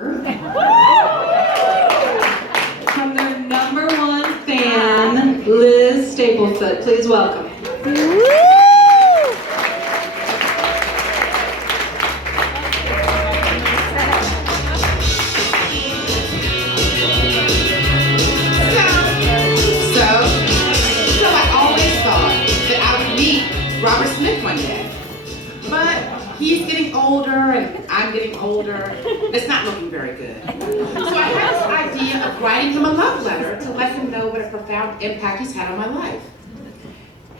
From their #1 fan, Liz Staplefoot. Please welcome. Robert Smith one day. But he's getting older and I'm getting older. It's not looking very good. So I had this idea of writing him a love letter to let him know what a profound impact he's had on my life.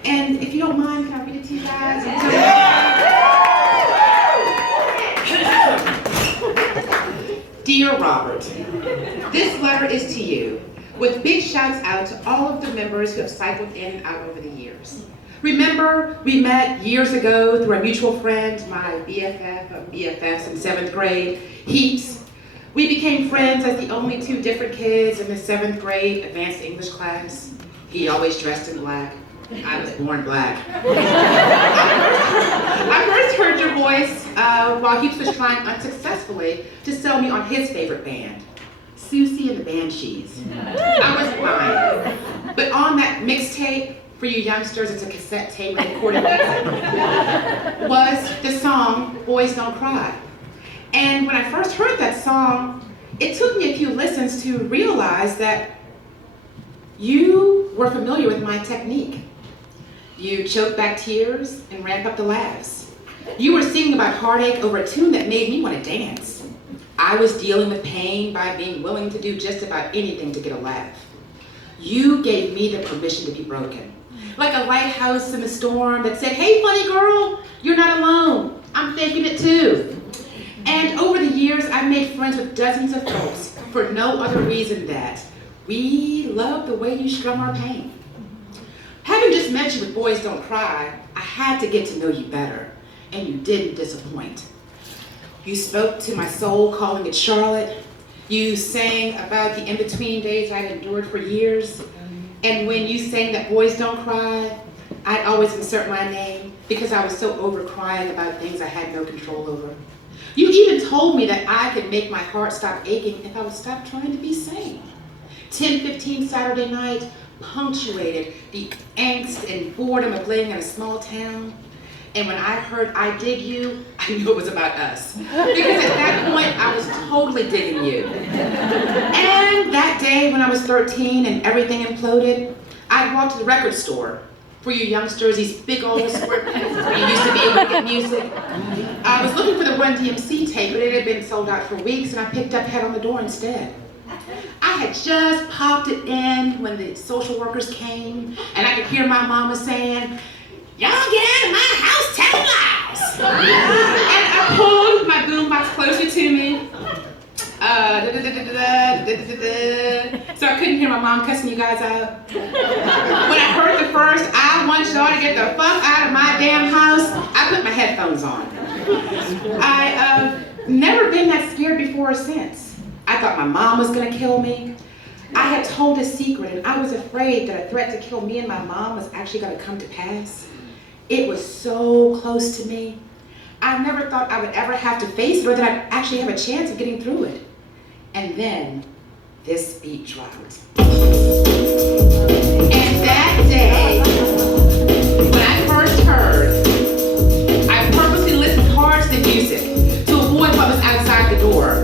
And if you don't mind, can I read it to you guys? Dear Robert, this letter is to you, with big shouts out to all of the members who have cycled in and out over the years. Remember, we met years ago through a mutual friend, my BFF of BFFs in 7th grade, Heaps. We became friends as the only two different kids in the 7th grade advanced English class. He always dressed in black. I was born black. I first heard your voice while Heaps was trying unsuccessfully to sell me on his favorite band, Susie and the Banshees. I was blind, but on that mixtape, for you youngsters, it's a cassette tape recorded was the song Boys Don't Cry. And when I first heard that song, it took me a few listens to realize that you were familiar with my technique. You choked back tears and ramped up the laughs. You were singing about heartache over a tune that made me want to dance. I was dealing with pain by being willing to do just about anything to get a laugh. You gave me the permission to be broken. Like a lighthouse in the storm that said, hey, funny girl, you're not alone. I'm faking it too. And over the years, I've made friends with dozens of folks for no other reason that we love the way you strum our pain. Having just met you with Boys Don't Cry, I had to get to know you better, and you didn't disappoint. You spoke to my soul, calling it Charlotte. You sang about the in-between days I'd endured for years. And when you sang that Boys Don't Cry, I'd always insert my name because I was so over crying about things I had no control over. You even told me that I could make my heart stop aching if I would stop trying to be sane. 10:15 Saturday night punctuated the angst and boredom of living in a small town. And when I heard I Dig You, I knew it was about us. Because at that point, I was totally digging you. And that day when I was 13 and everything imploded, I'd walk to the record store. For you youngsters, these big old square pens where you used to be able to get music. I was looking for the Run DMC tape, but it had been sold out for weeks, and I picked up Head on the Door instead. I had just popped it in when the social workers came, and I could hear my mama saying, y'all get out of my house, tell lies. And I pulled my boombox closer to me. So I couldn't hear my mom cussing you guys out. When I heard the first, I want y'all to get the fuck out of my damn house, I put my headphones on. I've never been that scared before or since. I thought my mom was gonna kill me. I had told a secret and I was afraid that a threat to kill me and my mom was actually gonna come to pass. It was so close to me. I never thought I would ever have to face it or that I'd actually have a chance of getting through it. And then this beat dropped. And that day, when I first heard, I purposely listened hard to the music to avoid what was outside the door.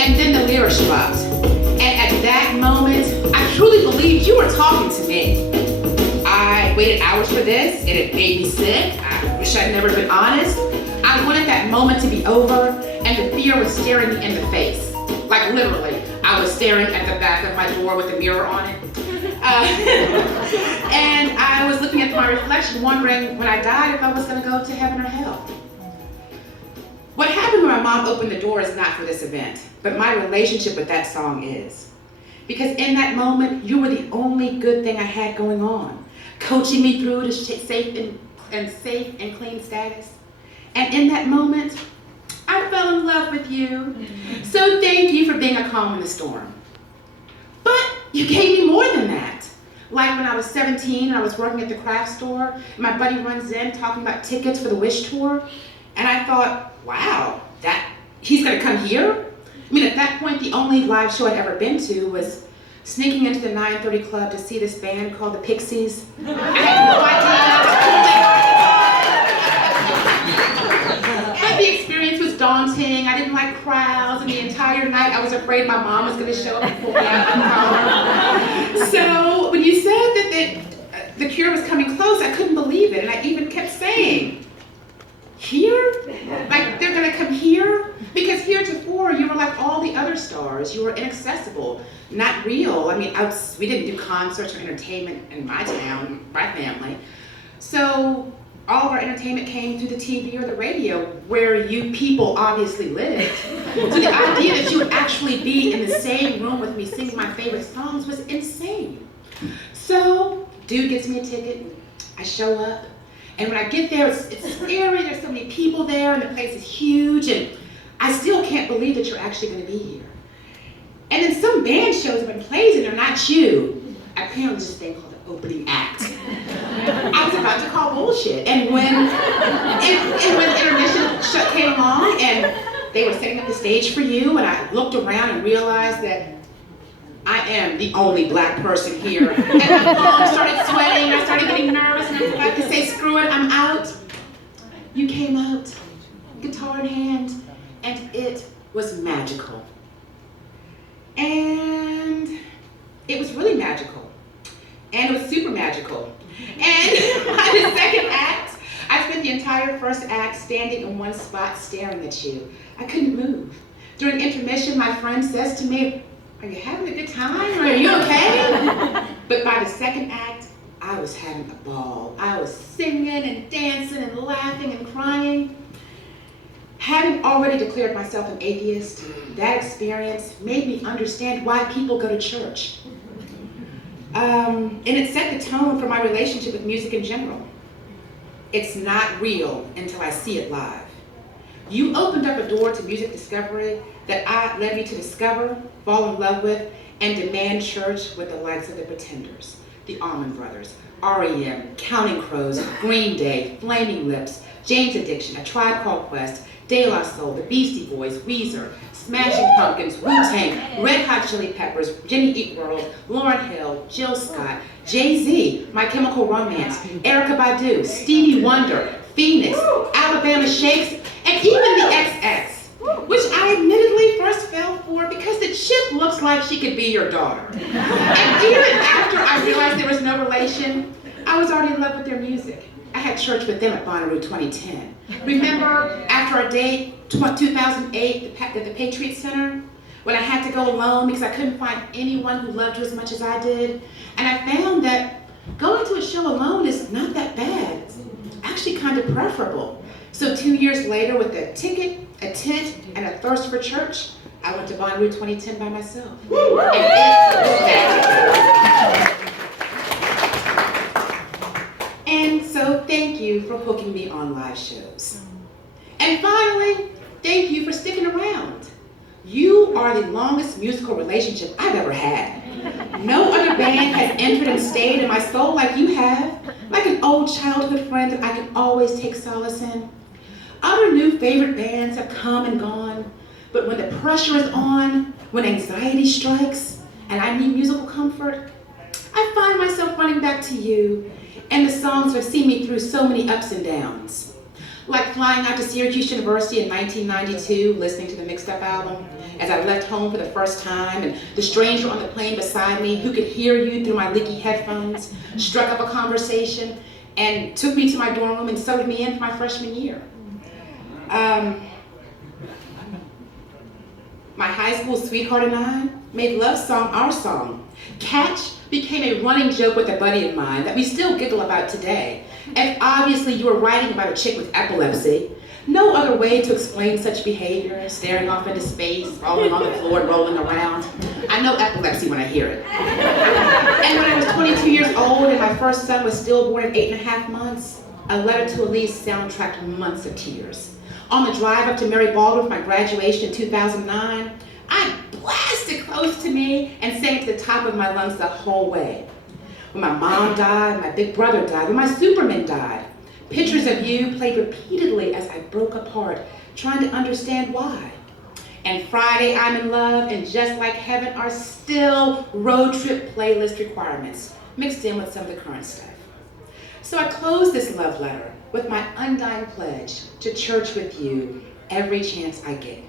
And then the lyrics dropped. And at that moment, I truly believed you were talking to me. I waited hours for this, and it made me sick. I wish I'd never been honest. I wanted that moment to be over, and the fear was staring me in the face. Like literally, I was staring at the back of my door with a mirror on it. And I was looking at my reflection, wondering when I died if I was gonna go to heaven or hell. What happened when my mom opened the door is not for this event, but my relationship with that song is. Because in that moment, you were the only good thing I had going on, coaching me through to safe and clean status. And in that moment, I fell in love with you. So thank you for being a calm in the storm. But you gave me more than that. Like when I was 17 and I was working at the craft store, and my buddy runs in talking about tickets for the Wish tour, and I thought, wow, he's gonna come here? I mean, at that point, the only live show I'd ever been to was sneaking into the 9:30 Club to see this band called the Pixies. I had no idea. But the experience was daunting. I didn't like crowds, and the entire night I was afraid my mom was going to show up and pull me out of the car. So when you said that the Cure was coming close, I couldn't believe it, and I even kept saying, here? Like, they're gonna come here? Because heretofore, you were like all the other stars. You were inaccessible, not real. I mean, we didn't do concerts or entertainment in my town, my family. So all of our entertainment came through the TV or the radio, where you people obviously lived. So the idea that you would actually be in the same room with me singing my favorite songs was insane. So, dude gets me a ticket, I show up, and when I get there, it's scary, there's so many people there, and the place is huge, and I still can't believe that you're actually going to be here. And then some band shows up and plays, and they're not you. Apparently there's this thing called the opening act. I was about to call bullshit, and when intermission came along, and they were setting up the stage for you, and I looked around and realized that I am the only black person here. And my palms started sweating, I started getting nervous, and I was about to say, screw it, I'm out. You came out, guitar in hand, and it was magical. And it was really magical. And it was super magical. And by the second act, I spent the entire first act standing in one spot staring at you. I couldn't move. During intermission, my friend says to me, "Are you having a good time? Are you okay?" But by the second act, I was having a ball. I was singing and dancing and laughing and crying. Having already declared myself an atheist, that experience made me understand why people go to church. And it set the tone for my relationship with music in general. It's not real until I see it live. You opened up a door to music discovery that led me to discover, fall in love with, and demand church with the likes of the Pretenders, the Allman Brothers, R.E.M., Counting Crows, Green Day, Flaming Lips, Jane's Addiction, A Tribe Called Quest, De La Soul, the Beastie Boys, Weezer, Smashing Pumpkins, Wu-Tang, Red Hot Chili Peppers, Jimmy Eat World, Lauryn Hill, Jill Scott, Jay-Z, My Chemical Romance, Erykah Badu, Stevie Wonder, Phoenix, Alabama Shakes, and even the XX, which I admittedly first fell for because the chick looks like she could be your daughter. And even after I realized there was no relation, I was already in love with their music. I had church with them at Bonnaroo 2010. Remember, after our date, 2008, at the Patriot Center, when I had to go alone because I couldn't find anyone who loved you as much as I did? And I found that going to a show alone is not that bad. It's actually kind of preferable. So 2 years later, with a ticket, a tent, and a thirst for church, I went to Bonnaroo 2010 by myself. And it was magical. And so thank you for hooking me on live shows. And finally, thank you for sticking around. You are the longest musical relationship I've ever had. No other band has entered and stayed in my soul like you have, like an old childhood friend that I can always take solace in. Other new favorite bands have come and gone, but when the pressure is on, when anxiety strikes, and I need musical comfort, I find myself running back to you and the songs that have seen me through so many ups and downs. Like flying out to Syracuse University in 1992, listening to the Mixed Up album, as I left home for the first time, and the stranger on the plane beside me who could hear you through my leaky headphones, struck up a conversation and took me to my dorm room and sewed me in for my freshman year. My high school sweetheart and I made Love Song our song. Catch became a running joke with a buddy of mine that we still giggle about today. And obviously you were writing about a chick with epilepsy. No other way to explain such behavior, staring off into space, rolling on the floor and rolling around. I know epilepsy when I hear it. And when I was 22 years old and my first son was stillborn at 8.5 months, A Letter to Elise soundtracked months of tears. On the drive up to Mary Baldwin for my graduation in 2009, I blasted Close to Me and sang it to the top of my lungs the whole way. When my mom died, my big brother died, when my Superman died, pictures of you played repeatedly as I broke apart, trying to understand why. and Friday I'm in Love, and Just Like Heaven are still road trip playlist requirements, mixed in with some of the current stuff. So I close this love letter with my undying pledge to church with you every chance I get.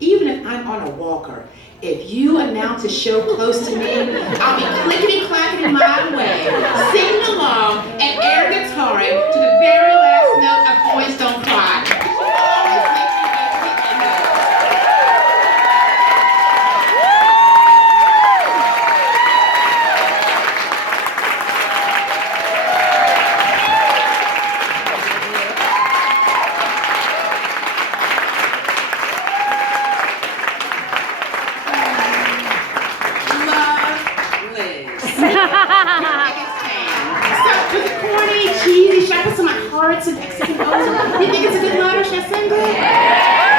Even if I'm on a walker, if you announce a show close to me, I'll be clickety-clacking my way, singing along and air guitaring to the very last note of Boys Don't Cry. Always makes me wait to the end of it. So, was it corny, cheesy? Should I put some like hearts and Mexican O's? You think it's a good letter? Should I send it?